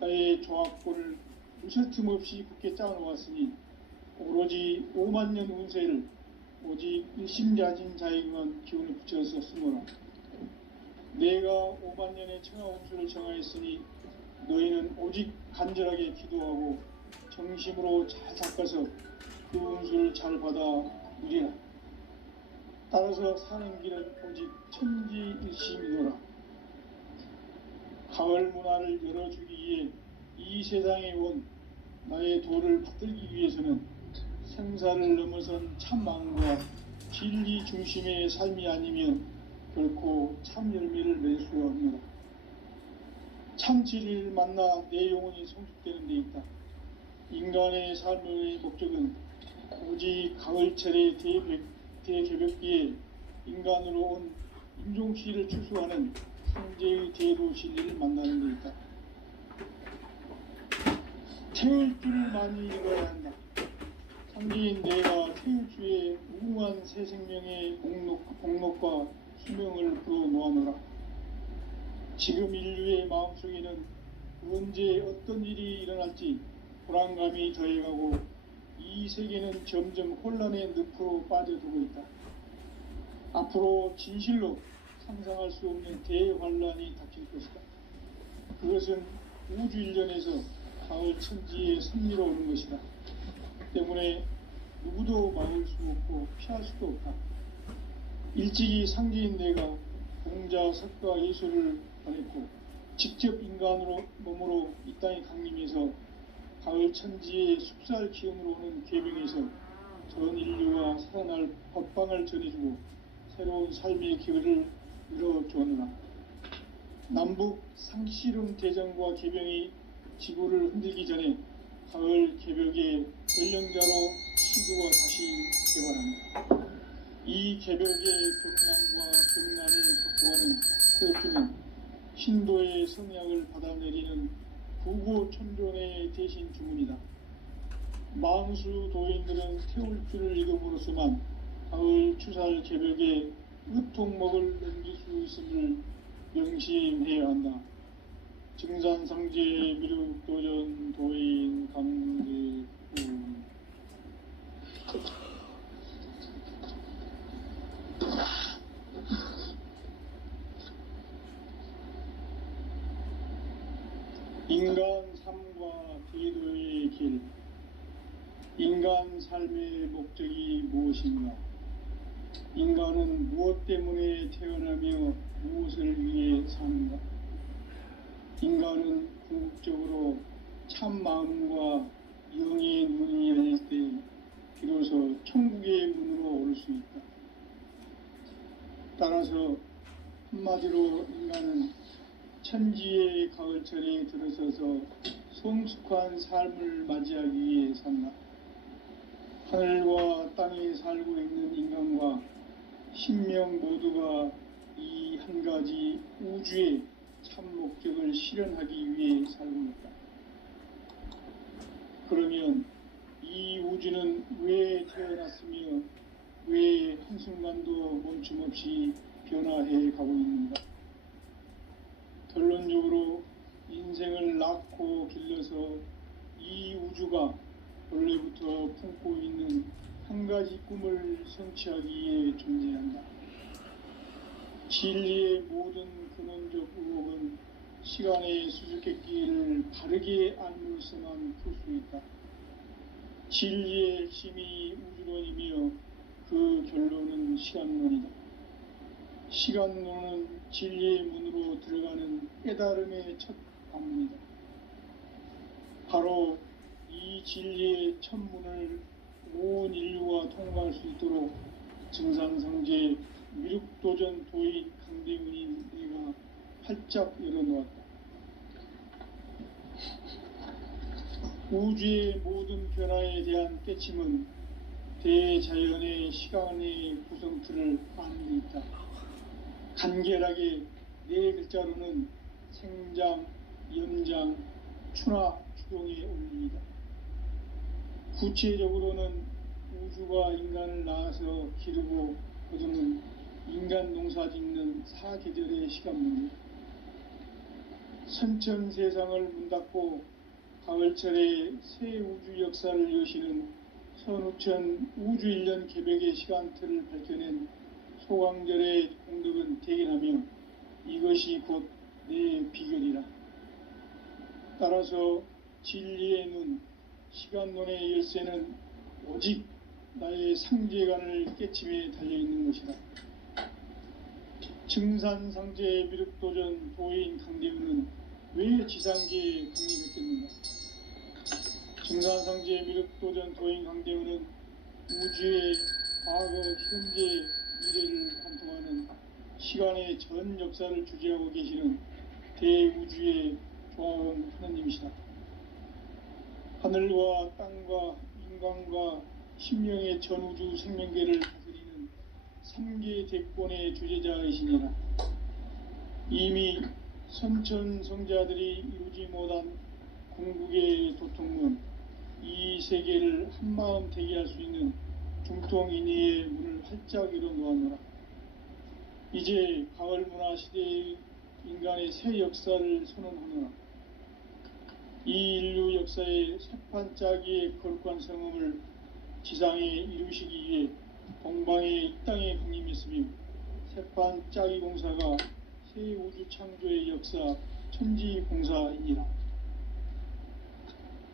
나의 조합권을 무쇠 틈 없이 굳게 짜놓았으니 오로지 5만 년 운세를 오직 일심자진 자에게만 기운을 붙여서 쓰노라. 내가 5만 년의 천하 운수를 정하였으니 너희는 오직 간절하게 기도하고 정심으로 잘 닦아서 그 운수를 잘 받아 누리라. 따라서 사는 길은 오직 천지일심이노라. 가을 문화를 열어주기 위해 이 세상에 온 나의 도를 받들기 위해서는 생사를 넘어선 참마음과 진리 중심의 삶이 아니면 결코 참 열매를 맺을 수가 없노라. 참 진리를 만나 내 영혼이 성숙되는 데 있다. 인간의 삶의 목적은 오직 가을철의 대개벽기에 인간으로 온 인종시를 추수하는 상제의 대도 진리를 만나는 데 있다. 태울 줄을 많이 읽어야 한다. 상제인 내가 태울 주의 무궁한 새 생명의 공록과 수명을 불어놓아노라. 지금 인류의 마음속에는 언제 어떤 일이 일어날지 불안감이 더해가고 이 세계는 점점 혼란의 늪으로 빠져들고 있다. 앞으로 진실로 상상할 수 없는 대환란이 닥칠 것이다. 그것은 우주 일련에서 가을 천지에 섭리로 오는 것이다. 때문에 누구도 막을 수 없고 피할 수도 없다. 일찍이 상제인 내가 공자, 석가, 예술을 보냈고 직접 인간으로 몸으로 이 땅에 강림해서 가을 천지의 숙살 기음으로 오는 계명에서 전 인류가 살아날 법방을 전해주고 새로운 삶의 기회를 이뤄주었노라. 남북 상씨름 대전과 개병이 지구를 흔들기 전에 가을 개벽의 전령자로 시도가 다시 개발한다. 이 개벽의 병난과 병난을 극복하는 태극기는 신도의 성약을 받아내리는 부고천존의 대신 주문이다. 만수 도인들은 태울 줄을 읽음으로써만 가을 추살 개벽에 으통목을 넘길 수 있음을 명심해야 한다. 증산상제 미륵도전 도인 강제훈. 인간 삶과 기도의 길. 인간 삶의 목적이 무엇인가? 인간은 무엇 때문에 태어나며 무엇을 위해 사는가? 인간은 궁극적으로 참 마음과 영의 눈이 열릴 때 비로소 천국의 문으로 오를 수 있다. 따라서 한마디로 인간은 천지의 가을철에 들어서서 성숙한 삶을 맞이하기 위해 산다. 하늘과 땅에 살고 있는 인간과 신명 모두가 이 한 가지 우주의 참 목적을 실현하기 위해 살고 있다. 그러면 이 우주는 왜 태어났으며 왜 한순간도 멈춤 없이 변화해 가고 있는가? 결론적으로 인생을 낳고 길러서 이 우주가 원래부터 품고 있는 한 가지 꿈을 성취하기 위해 존재한다. 진리의 모든 근원적 의혹은 시간의 수수께끼를 바르게 알물어만 풀 수 있다. 진리의 핵심이 우주론이며 그 결론은 시간론이다. 시간론은 진리의 문으로 들어가는 깨달음의 첫 관문이다. 바로 이 진리의 첫 문을 온 인류가 통과할 수 있도록 증산성제 미륵도전 도인 강대문인 내가 활짝 열어놓았다. 우주의 모든 변화에 대한 깨침은 대자연의 시간의 구성틀을 아는 데 있다. 간결하게 네 글자로는 생장, 염장, 추나 추동의 원리이다. 구체적으로는 우주가 인간을 낳아서 기르고 거두는 인간 농사 짓는 사계절의 시간 문제. 선천 세상을 문 닫고 가을철에 새 우주 역사를 여시는 선우천 우주 1년 개백의 시간틀을 밝혀낸 소강절의 공덕은 대견하며 이것이 곧 내 비결이라. 따라서 진리의 눈, 시간론의 열쇠는 오직 나의 상제관을 깨침에 달려있는 것이다. 증산상제 미륵도전 도인 강대우는 왜 지상계에 강림했겠는가? 증산상제 미륵도전 도인 강대우는 우주의 과거, 현재, 미래를 관통하는 시간의 전 역사를 주재하고 계시는 대우주의 조화원 하느님이시다. 하늘과 땅과 인간과 신명의 전우주 생명계를 다스리는 3계 대권의 주제자이시니라. 이미 선천성자들이 이루지 못한 궁극의 도통문, 이 세계를 한마음 되게 할 수 있는 중통인의의 문을 활짝 열어놓았노라. 이제 가을문화 시대의 인간의 새 역사를 선언하노라. 이 인류 역사의 새판짜기의 거룩한 성음을 지상에 이루시기 위해 동방의 이 땅에 강림했으며 새판짜기 공사가 새 우주 창조의 역사 천지공사이니라.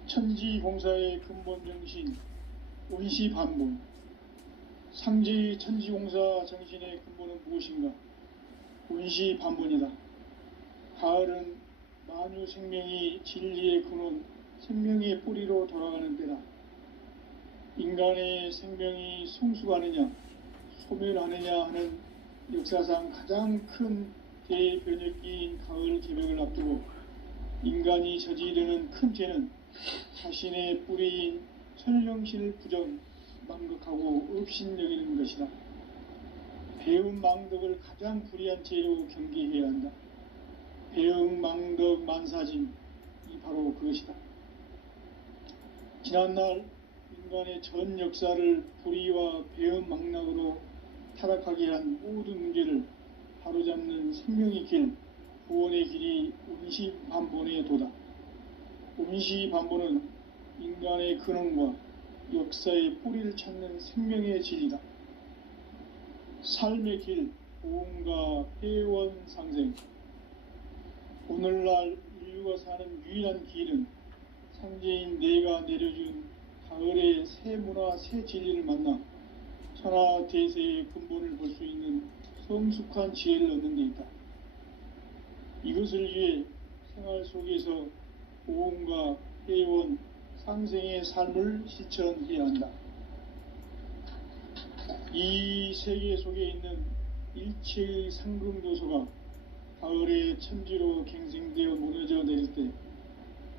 천지공사의 근본 정신 원시반복. 상제의 천지공사 정신의 근본은 무엇인가? 원시반복이다. 가을은 만유 생명이 진리의 근원, 생명의 뿌리로 돌아가는 때다. 인간의 생명이 성숙하느냐, 소멸하느냐 하는 역사상 가장 큰 대변혁기인 가을 개벽을 앞두고 인간이 저지르는 큰 죄는 자신의 뿌리인 천령신을 부정, 망극하고 업신여기는 것이다. 배움 망덕을 가장 불의한 죄로 경계해야 한다. 배움 망덕 만사짐이 바로 그것이다. 지난날 인간의 전 역사를 불의와 배움 망락으로 타락하게 한 모든 문제를 바로잡는 생명의 길, 구원의 길이 원시반본의 도다. 원시반본은 인간의 근원과 역사의 뿌리를 찾는 생명의 진리다. 삶의 길, 보험과 회원 상생. 오늘날 인류가 사는 유일한 길은 상제인 내가 내려준 가을의 새 문화, 새 진리를 만나 천하 대세의 근본을 볼 수 있는 성숙한 지혜를 얻는 데 있다. 이것을 위해 생활 속에서 보온과 회원, 상생의 삶을 실천해야 한다. 이 세계 속에 있는 일체의 상승도소가 가을의 천지로 갱생되어 무너져 내릴 때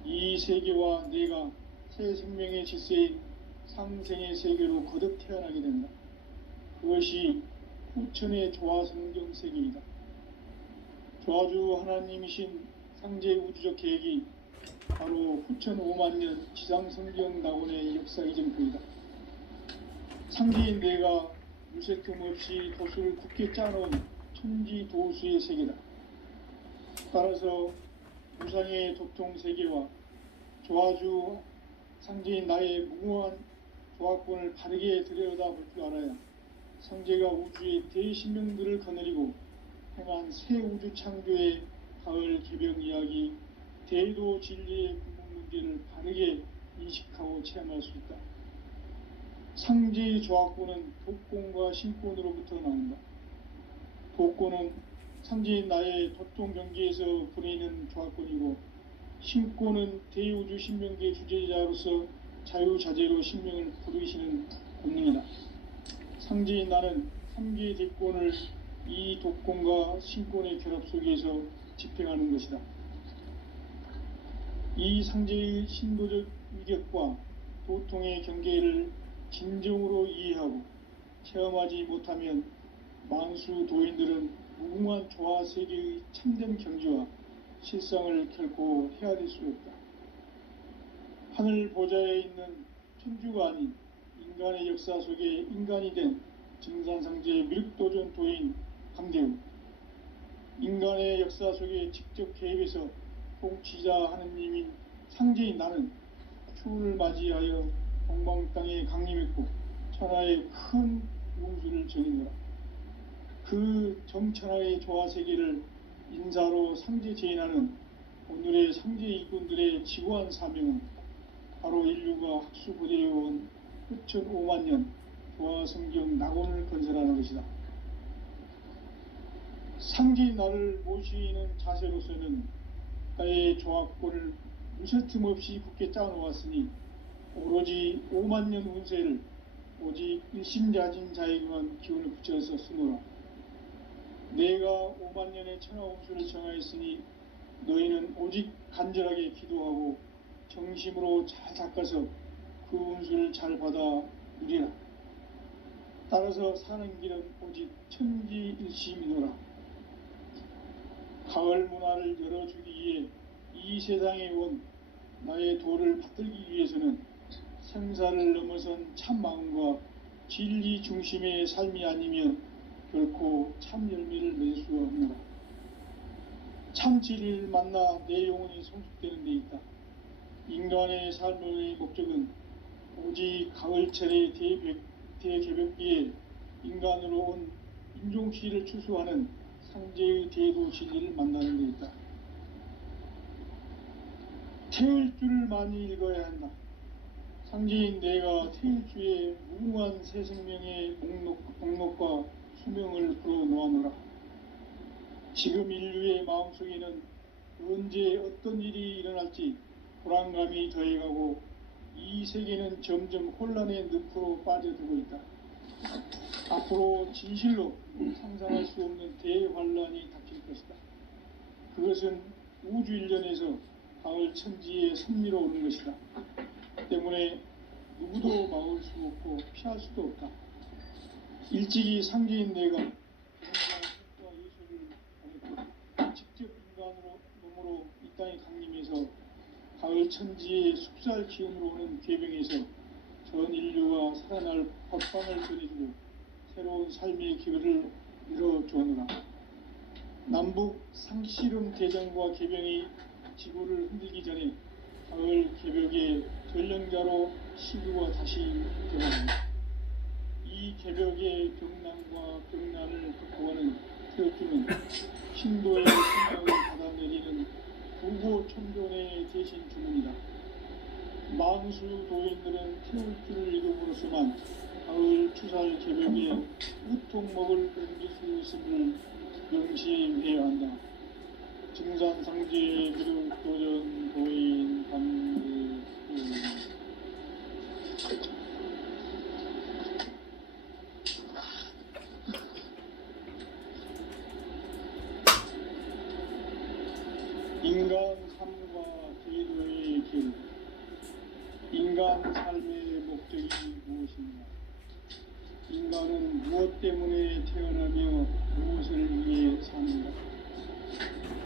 이 세계와 내가 새 생명의 질서인 상생의 세계로 거듭 태어나게 된다. 그것이 후천의 조화성경 세계이다. 조화주 하나님이신 상제 우주적 계획이 바로 후천 5만 년 지상성경 낙원의 역사 이전표이다. 상제인 내가 유세틈 없이 도수를 굳게 짜놓은 천지 도수의 세계다. 따라서 무상의 도통 세계와 조화주 상제인 나의 무궁한 조화권을 바르게 들여다볼 줄 알아야 상제가 우주의 대신명들을 거느리고 행한 새 우주 창조의 가을 개병 이야기, 대도 진리의 근본 문제를 바르게 인식하고 체험할 수 있다. 상제의 조화권은 도권과 신권으로부터 나온다. 도권은 상제인 나의 도통 경계에서 부리는 조화권이고, 신권은 대우주 신명계 주제자로서 자유자재로 신명을 부르시는 본능이다. 상제인 나는 3개의 대권을 이 도권과 신권의 결합 속에서 집행하는 것이다. 이 상제의 신도적 위격과 도통의 경계를 진정으로 이해하고 체험하지 못하면 만수 도인들은 무궁한 조화 세계의 참된 경지와 실상을 결코 헤아릴 수 없다. 하늘 보좌에 있는 천주가 아닌 인간의 역사 속에 인간이 된 증산상제의 미륵도전 도인 강대우, 인간의 역사 속에 직접 개입해서 통치자 하느님인 상제인 나는 추운을 맞이하여 동방 땅에 강림했고 천하의 큰 운수를 전이노라. 그 정천하의 조화세계를 인사로 상제 제인하는 오늘의 상제 이꾼들의 지구한 사명은 바로 인류가 학수고대해온 후천 5만 년 조화성경 낙원을 건설하는 것이다. 상제인 나를 모시는 자세로서는 나의 조화권을 무쇠틈 없이 굳게 짜놓았으니 오로지 5만 년 운세를 오직 일심자진 자에게만 기운을 붙여서 쓰노라. 내가 5만 년의 천하 운수를 정하였으니 너희는 오직 간절하게 기도하고 정심으로 잘 닦아서 그 운수를 잘 받아 누리라. 따라서 사는 길은 오직 천지일심이노라. 가을 문화를 열어주기 위해 이 세상에 온 나의 도를 받들기 위해서는 생사를 넘어선 참 마음과 진리 중심의 삶이 아니면 결코 참 열매를 맺을 수가 없노라. 참 진리를 만나 내 영혼이 성숙되는 데 있다. 인간의 삶의 목적은 오직 가을철의 대개벽기에 인간으로 온 인종시를 추수하는 상제의 대도 진리를 만나는 데 있다. 태을 줄을 많이 읽어야 한다. 상제인 내가 태일주의 무궁한 새 생명의 목록과 수명을 불어놓아노라. 지금 인류의 마음속에는 언제 어떤 일이 일어날지 불안감이 더해가고 이 세계는 점점 혼란의 늪으로 빠져들고 있다. 앞으로 진실로 상상할 수 없는 대환란이 닥칠 것이다. 그것은 우주 일련에서 가을 천지의 섭리로 오는 것이다. 때문에 누구도 막을 수 없고 피할 수도 없다. 일찍이 상제인 내가 인간과 예수를 보냈고 직접 인간으로 몸으로 이 땅에 강림해서 가을 천지의 숙살 기운으로 오는 계병에서 전 인류와 살아날 법방을 전해주고 새로운 삶의 기회를 열어주었노라. 남북 상씨름 대전과 계병이 지구를 흔들기 전에 가을 개벽의 전령자로 시구가 다시 들어간다. 이 개벽의 병난과 병난을 극복하는 태어주는 신도의 생각을 받아내리는 부고 천존의 대신 주문이다. 만수 도인들은 태울주를 읽음으로써만 가을 추살 개벽에 우통먹을 옮길 수 있음을 명심해야 한다. 증산상제 그룹도전 도인 강대훈 인간 삶과 제도의 길, 인간 삶의 목적이 무엇인가? 인간은 무엇 때문에 태어나며 무엇을 위해 사는가?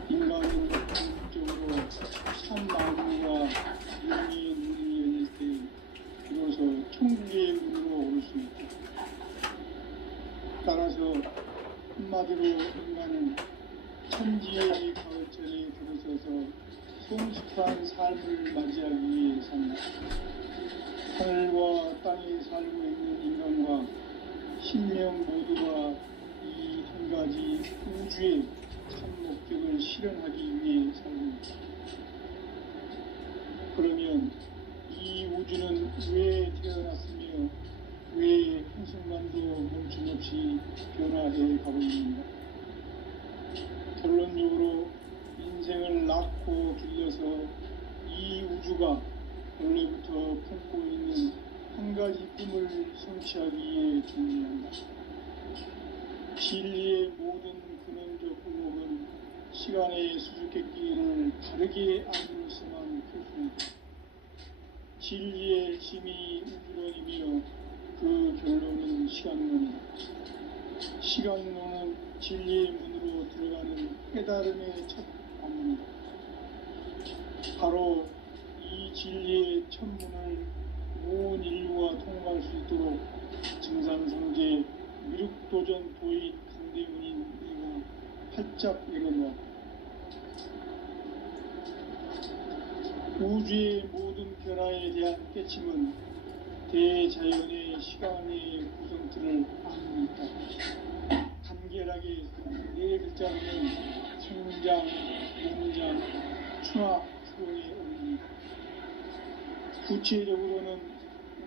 인간은 궁극적으로 참 마음과 영의 눈이 열릴 때 비로소 천국의 문으로 오를 수 있다. 따라서 한마디로 인간은 천지의 가을철에 들어서서 성숙한 삶을 맞이하기 위해 산다. 하늘과 땅에 살고 있는 인간과 신명 모두가 이 한 가지 우주의 참 목적을 실현하기 위해 살고 있다. 그러면 이 우주는 왜 태어났으며 왜 한순간도 멈춤없이 변화해 가고 있는가? 결론적으로 인생을 낳고 길러서 이 우주가 원래부터 품고 있는 한 가지 꿈을 성취하기 위해 준비한다. 진리의 모든 근원적 의혹은 시간의 수수께끼를 바르게 알므로서만 풀 수 있다. 진리의 핵심이 우주론이며 그 결론은 시간론이다. 시간론은 진리의 문으로 들어가는 깨달음의 첫 방문이다. 바로 이 진리의 첫 문을 온 인류가 통과할 수 있도록 증산상제 미륵도전 도인 강대훈인 내가 활짝 열어놓았다. 우주의 모든 변화에 대한 깨침은 대자연의 시간의 구성틀을 안고 있다. 간결하게 네 글자로는 성장, 용장, 충화, 수용의 의미입니다. 구체적으로는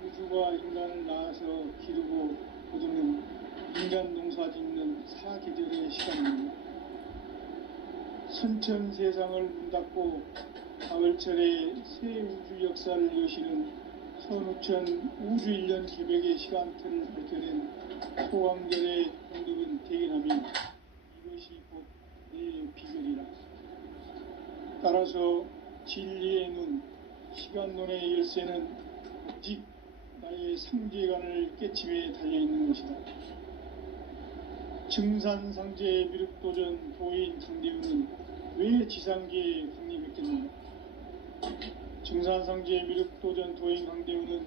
우주가 인간을 낳아서 기르고 거두는 인간 농사 짓는 사계절의 시간입니다. 선천 세상을 문 닫고 가을철에 새 우주 역사를 여시는 선우천 우주 1년 계획의 시간틀을 밝혀낸 소강절의 공덕은 대견하며 이것이 곧 내 비결이라. 따라서 진리의 눈, 시간론의 열쇠는 오직 나의 상제관을 깨침에 달려있는 것이다. 증산상제 미륵도전 도인 강대훈은 왜 지상계에 강림했겠는가? 증산상제 미륵도전 도인 강대훈은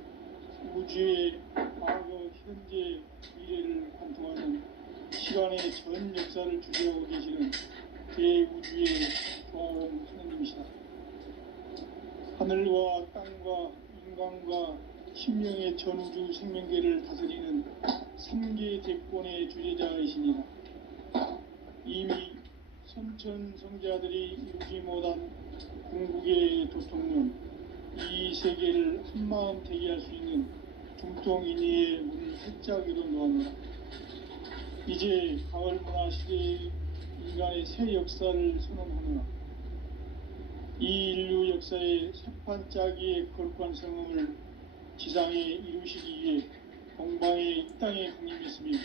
우주의 과거, 현재, 미래를 관통하는 시간의 전 역사를 주재하고 계시는 대우주의 조화원 하느님이시다. 하늘과 땅과 인간과 신명의 전우주 생명계를 다스리는 3계 대권의 주재자이시니라. 이미 선천성자들이 이루지 못한 궁극의 도통론, 이 세계를 한마음 대기할 수 있는 중통인의의 문을 활짝 열어놓았노라. 이제 가을 문화 시대의 인간의 새 역사를 선언하노라. 이 인류 역사의 새판짜기의 거룩한 성음을 지상에 이루시기 위해 동방의 이 땅에 강림했으며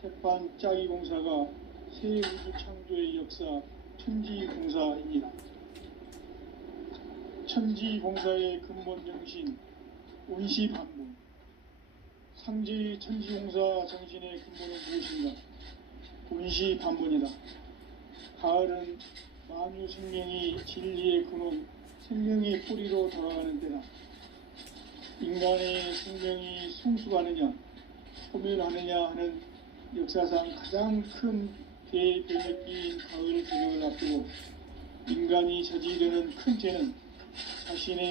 새판짜기 공사가 새 우주 창조의 역사 천지공사입니다. 천지공사의 근본 정신 온시반본. 상제의 천지공사 정신의 근본은 무엇인가? 온시반본이다. 가을은 만유 생명이 진리의 근원, 생명의 뿌리로 돌아가는 때다. 인간의 생명이 성숙하느냐, 소멸하느냐 하는 역사상 가장 큰 대변혁기인 가을 개혁을 앞두고 인간이 저지르는 큰 죄는 자신의